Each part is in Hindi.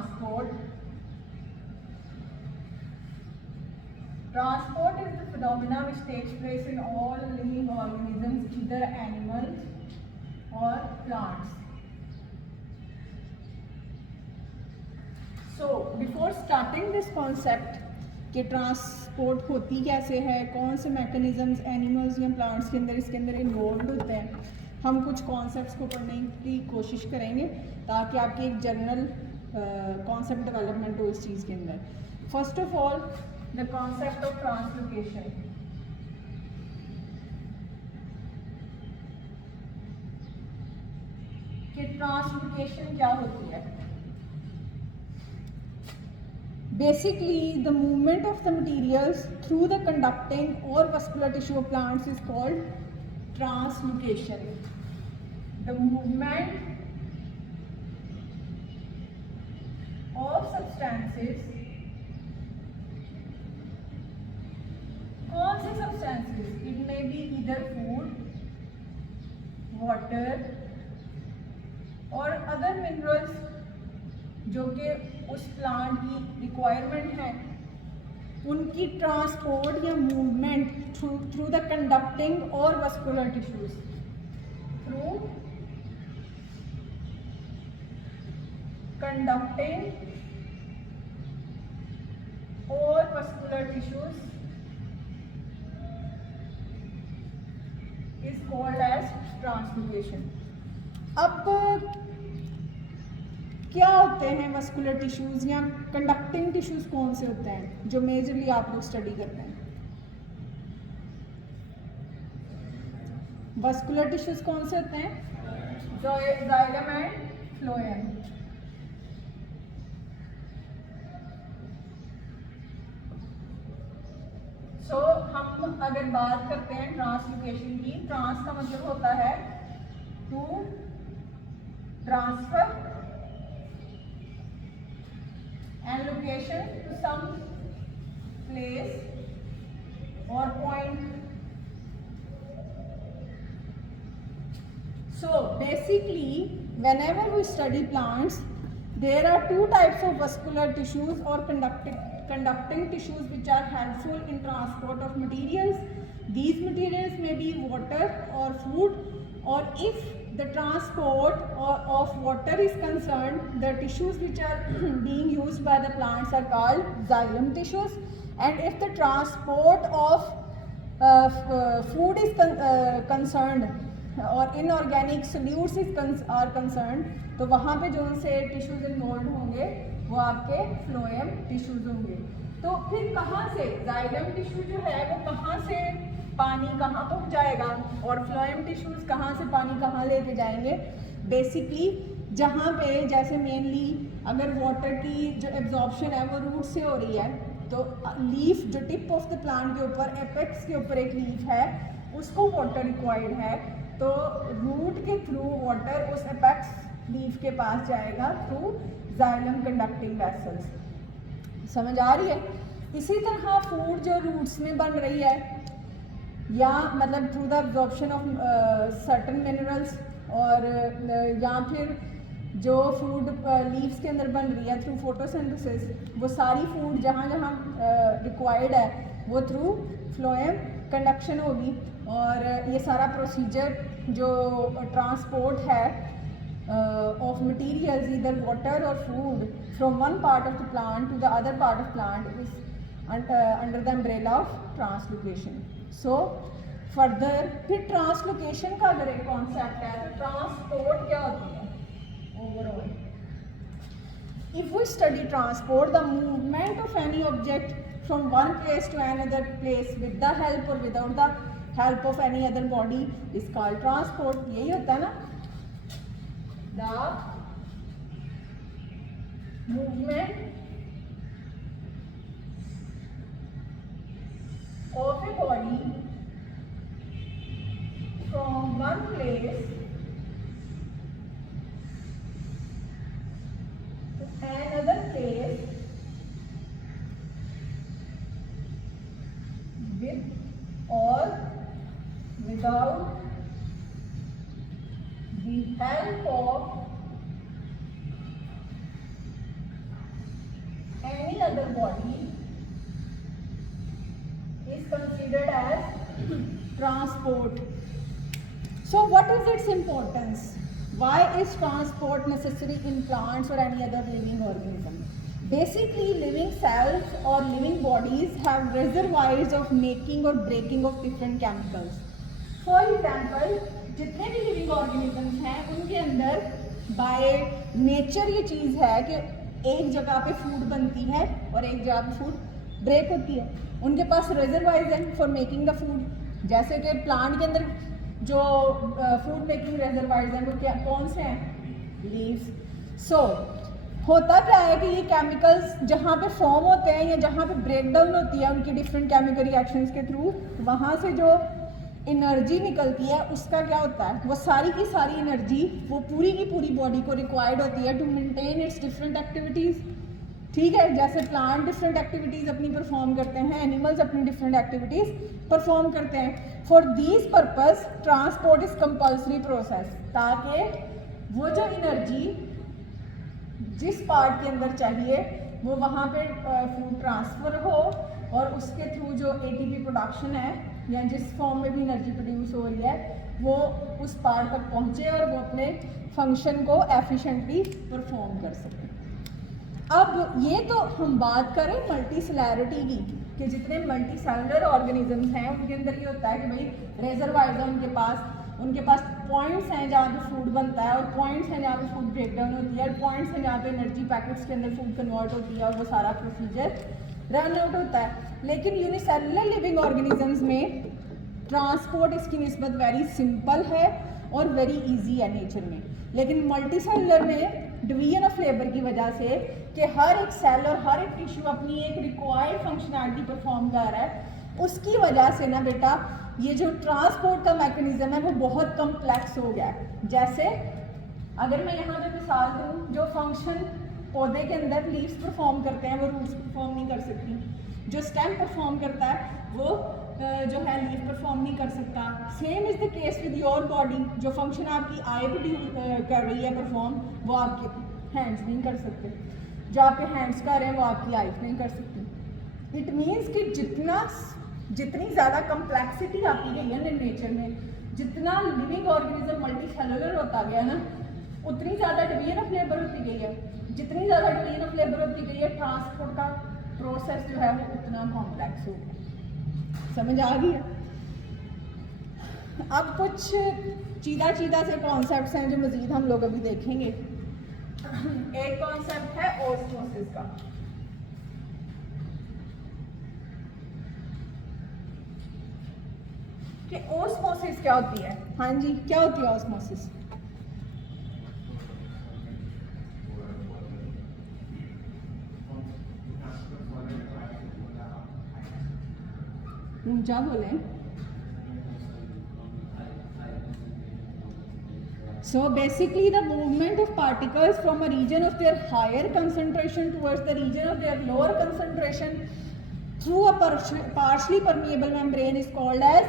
transport. Transport is the phenomena which takes place in all living organisms, either animals or plants. So, before starting this concept कि ट्रांसपोर्ट होती कैसे है, कौन से मैकेनिज़म्स एनिमल्स या प्लांट्स के अंदर इसके अंदर इन्वॉल्व होते हैं, हम कुछ कॉन्सेप्ट्स को पढ़ने की कोशिश करेंगे ताकि आपकी एक जनरल कॉन्सेप्ट डेवलपमेंट हो इस चीज़ के अंदर. First of all the concept of translocation. कि ट्रांसलोकेशन क्या होती है? Basically, the movement of the materials through the conducting or vascular tissue of plants is called translocation. The movement of substances. कौन से substances? It may be either food, water, or other minerals जो कि उस प्लांट की रिक्वायरमेंट है, उनकी ट्रांसपोर्ट या मूवमेंट थ्रू द कंडक्टिंग और वस्कुलर टिश्यूज. थ्रू कंडक्टिंग और vascular tissues is called as translocation. अब क्या होते हैं वस्कुलर टिश्यूज़ या कंडक्टिंग टिश्यूज़ कौन से होते हैं जो मेजरली आप लोग स्टडी करते हैं? वस्कुलर टिश्यूज़ कौन से होते हैं? Xylem and phloem. सो हम अगर बात करते हैं ट्रांसलोकेशन की, ट्रांस का मतलब होता है to transfer and location to some place or point. So basically, whenever we study plants, there are two types of vascular tissues or conducting tissues which are helpful in transport of materials. These materials may be water or food, or if the transport of water is concerned, the tissues which are being used by the plants are called xylem tissues, and if the transport of food is concerned or inorganic solutes are concerned, तो वहाँ पे जो से टिश्यूज इन्वॉल्व होंगे वो आपके फ्लोएम टिश्यूज होंगे. तो फिर कहाँ से जाइलम टिश्यू जो है वो कहाँ से पानी कहाँ पहुँचाएगा और फ्लोएम टिश्यूज कहाँ से पानी कहाँ लेके जाएंगे? बेसिकली जहाँ पे जैसे मेनली अगर वाटर की जो एब्जॉर्प्शन है वो रूट से हो रही है, तो लीफ जो टिप ऑफ द प्लांट के ऊपर एपेक्स के ऊपर एक लीफ है उसको वाटर रिक्वायर्ड है, तो रूट के थ्रू वाटर उस एपेक्स लीफ के पास जाएगा थ्रू जाइलम कंडक्टिंग वेसल्स. समझ आ रही है? इसी तरह फूड जो रूट्स में बन रही है या मतलब through the absorption of certain minerals, और या फिर जो फूड लीव्स के अंदर बन रही है थ्रू फोटोसिंथेसिस, वो सारी फूड जहाँ जहाँ रिक्वायर्ड है वो थ्रू फ्लोएम कंडक्शन होगी. और ये सारा प्रोसीजर जो ट्रांसपोर्ट है of materials, either water or food, from one part of the plant to the other part of plant is under the umbrella of translocation. So further फिर translocation का अगर एक concept है तो transport क्या होती है overall? If we study transport, the movement of any object from one place to another place with the help or without the help of any other body is called transport. यही होता है ना? The movement of a body from one place to another place with or without the help of other body is considered as transport. So what is its importance? Why is transport necessary in plants or any other living organism? Basically, living cells or living bodies have reservoirs of making or breaking of different chemicals. For example, जितने भी लिविंग ऑर्गेनिजम्स हैं उनके अंदर बाय नेचर ये चीज़ है कि एक जगह पे फूड बनती है और एक जगह पे फूड ब्रेक होती है. उनके पास रिजर्वायर्स हैं फॉर मेकिंग द फूड. जैसे कि प्लांट के अंदर जो फूड मेकिंग रिजर्वायर्स हैं वो क्या कौन से हैं? लीव्स. सो होता क्या है कि ये केमिकल्स जहाँ पे फॉर्म होते हैं या जहाँ पे ब्रेक डाउन होती है उनकी डिफरेंट केमिकल रिएक्शंस के थ्रू, वहाँ से जो एनर्जी निकलती है उसका क्या होता है, वो सारी की सारी एनर्जी वो पूरी की पूरी बॉडी को रिक्वायर्ड होती है to maintain its different activities. ठीक है, जैसे प्लांट डिफरेंट एक्टिविटीज़ अपनी परफॉर्म करते हैं, एनिमल्स अपनी डिफरेंट एक्टिविटीज़ परफॉर्म करते हैं. For these purpose transport is compulsory process, ताकि वो जो एनर्जी जिस पार्ट के अंदर चाहिए वो वहाँ पे फूड ट्रांसफ़र हो और उसके थ्रू जो एटीपी प्रोडक्शन है या जिस फॉर्म में भी एनर्जी प्रोड्यूस हो रही है वो उस पार्ट तक पहुँचे और वो अपने फंक्शन को एफिशिएंटली परफॉर्म कर सके. अब ये तो हम बात करें मल्टीसेलुलरिटी की, कि जितने मल्टी सेलुलर ऑर्गेनिजम्स हैं उनके अंदर ये होता है कि भाई रिजर्वायर्स हैं उनके पास पॉइंट्स हैं जहाँ पे फूड बनता है और पॉइंट्स हैं जहाँ पे फूड ब्रेक डाउन होती है और पॉइंट्स हैं जहाँ पे एनर्जी पैकेट्स के अंदर फूड कन्वर्ट होती है और वो सारा प्रोसीजर रन आउट होता है. लेकिन यूनिसेलुलर लिविंग ऑर्गेनिजम्स में ट्रांसपोर्ट इसकी निस्बत वेरी सिंपल है और वेरी इजी है नेचर में. लेकिन मल्टी सेलुलर में डिवीजन ऑफ लेबर की वजह से कि हर एक सेल और हर एक टिश्यू अपनी एक रिक्वायर्ड फंक्शनैलिटी परफॉर्म कर रहा है, उसकी वजह से ना बेटा ये जो ट्रांसपोर्ट का मैकेनिज्म है वो बहुत कम्प्लेक्स हो गया है. जैसे अगर मैं यहाँ पे मिसाल दूँ, जो फंक्शन पौधे के अंदर लीव्स परफॉर्म करते हैं वो रूट्स परफॉर्म नहीं कर सकती, जो स्टेम परफॉर्म करता है वो जो है लीफ परफॉर्म नहीं कर सकता. Same is the case with your body, जो फंक्शन आपकी आई कर रही है परफॉर्म वो आपके हैंड्स नहीं कर सकते, जो आपके हैंड्स कर रहे हैं वो आपकी आइज नहीं कर सकती. इट मीन्स कि जितनी ज़्यादा कम्प्लेक्सिटी आती गई है ना नेचर में, जितना लिविंग ऑर्गेनिज्म मल्टी सेलुलर होता गया ना उतनी ज़्यादा डिवीजन ऑफ लेबर होती गई है. जितनी ज़्यादा डिवीजन ऑफ लेबर होती गई है ट्रांसपोर्ट का प्रोसेस जो है वो उतना कॉम्प्लेक्स हो गया. समझ आ गई है? अब कुछ चीदा से कॉन्सेप्ट्स हैं जो मज़ीद हम लोग अभी देखेंगे. एक कॉन्सेप्ट है ऑस्मोसिस का. कि ऑस्मोसिस क्या होती है? हाँ जी, क्या होती है ऑस्मोसिस? ऊंचा बोलें. So basically the movement of particles from a region of their higher concentration towards the region of their lower concentration through a partially permeable membrane is called as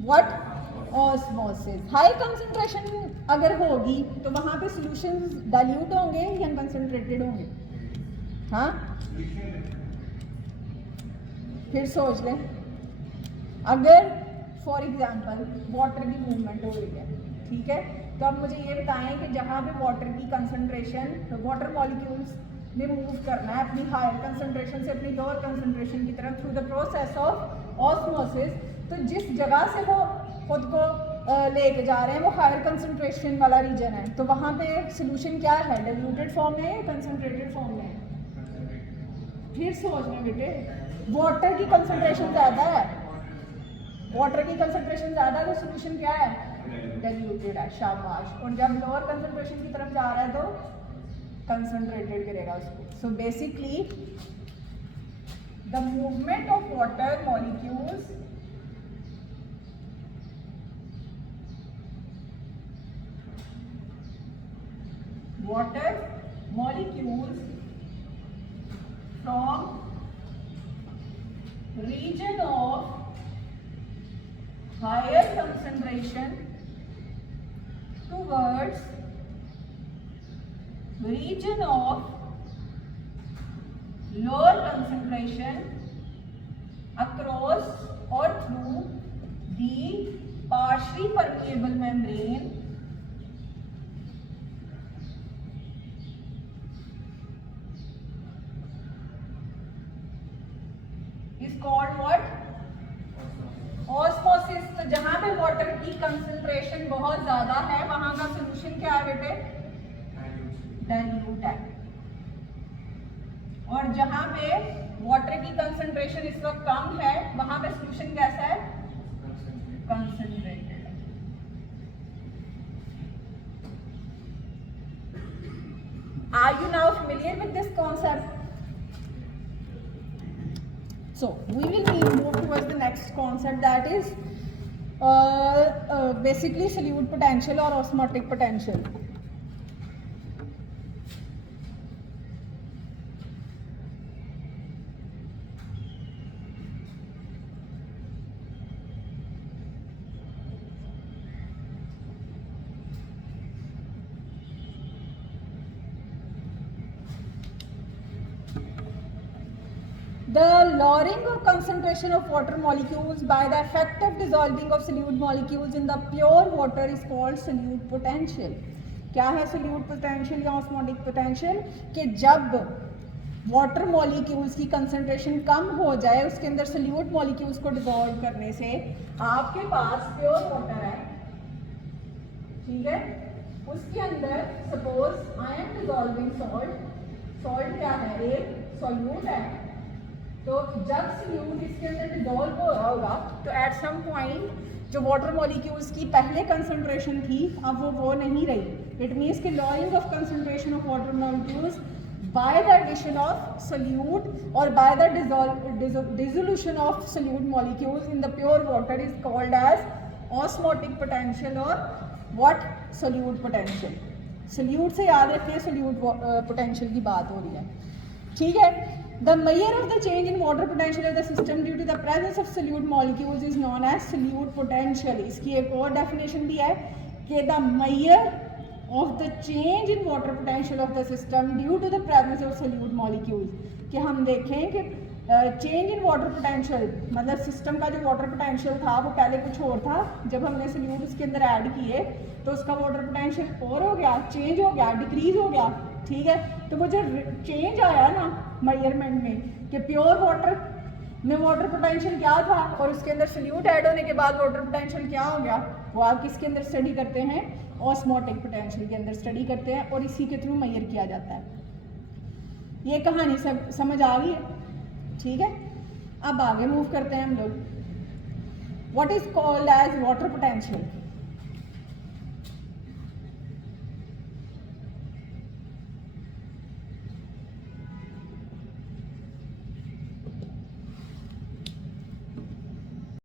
what? Osmosis. High concentration अगर होगी तो वहाँ पे solutions dilute होंगे या concentrated होंगे? हाँ, फिर सोच लें. अगर फॉर एग्जांपल वाटर की मूवमेंट हो रही है, ठीक है, तो अब मुझे ये बताएं कि जहाँ पे वाटर की कंसंट्रेशन, वाटर मॉलिक्यूल्स ने मूव करना है अपनी हायर कंसंट्रेशन से अपनी लोअर कंसंट्रेशन की तरफ through the process of osmosis, तो जिस जगह से वो खुद को लेके जा रहे हैं वो हायर कंसंट्रेशन वाला रीजन है, तो वहाँ पे सोल्यूशन क्या है? डाइल्यूटेड फॉर्म में या कंसंट्रेटेड फॉर्म में? फिर सोचना बेटे, वाटर की कंसंट्रेशन ज़्यादा है, वाटर की कंसंट्रेशन ज़्यादा है तो सोल्यूशन क्या है? डाइल्यूटेड है. शाबाश. और जब लोअर कंसंट्रेशन की तरफ जा रहा है तो कंसंट्रेटेड करेगा उसको. So basically the movement of water molecules from region of higher concentration towards region of lower concentration across or through the partially permeable membrane is called what? Osmosis. तो जहां पे वाटर की कंसंट्रेशन बहुत ज्यादा है वहां का सोल्यूशन क्या है बेटे? डाइल्यूट है। और जहां पे वाटर की कंसंट्रेशन इस वक्त कम है वहां पे सोल्यूशन कैसा है? Concentrated. Are you now familiar with this concept? So we will move towards the next concept, that is basically solute potential or osmotic potential. The lowering of concentration of water molecules by the effect of dissolving of solute molecules in the pure water is called solute potential. क्या है solute potential या osmotic potential? कि जब वाटर मॉलिक्यूल्स की कंसंट्रेशन कम हो जाए उसके अंदर solute मॉलिक्यूल्स को डिसॉल्व करने से आपके पास प्योर वाटर है, ठीक है, उसके अंदर सपोज आयन डिसॉल्विंग सॉल्ट क्या है? एक सॉल्यूट है। तो जब सॉल्यूट इसके अंदर डिसॉल्व हो रहा होगा तो एट सम पॉइंट जो वाटर मॉलिक्यूल्स की पहले कंसंट्रेशन थी अब वो नहीं रही। इट मीन्स कि lowering of concentration of water molecules by the addition of solute और by the dissolution of solute molecules in the pure water is called as osmotic potential और व्हाट? Solute potential. सॉल्यूट से याद रखिए सॉल्यूट पोटेंशियल की बात हो रही है, ठीक है। The measure of the change in water potential of the system due to the presence of solute molecules is known as solute potential. इसकी एक और definition भी है कि the measure of the change in water potential of the system due to the presence of solute molecules। कि हम देखें कि change in water potential मतलब सिस्टम का जो water potential था वो पहले कुछ और था, जब हमने solute उसके अंदर ऐड किए तो उसका water potential और हो गया, चेंज हो गया, डिक्रीज हो गया, ठीक है। तो वो जो चेंज आया ना मेजरमेंट में कि प्योर वाटर में वाटर पोटेंशियल क्या था और उसके अंदर सॉल्यूट ऐड होने के बाद वाटर पोटेंशियल क्या हो गया, वो आप किसके अंदर स्टडी करते हैं? ऑस्मोटिक पोटेंशियल के अंदर स्टडी करते हैं और इसी के थ्रू मेजर किया जाता है। ये कहानी सब समझ आ गई है, ठीक है। अब आगे मूव करते हैं हम लोग। What is called as water potential?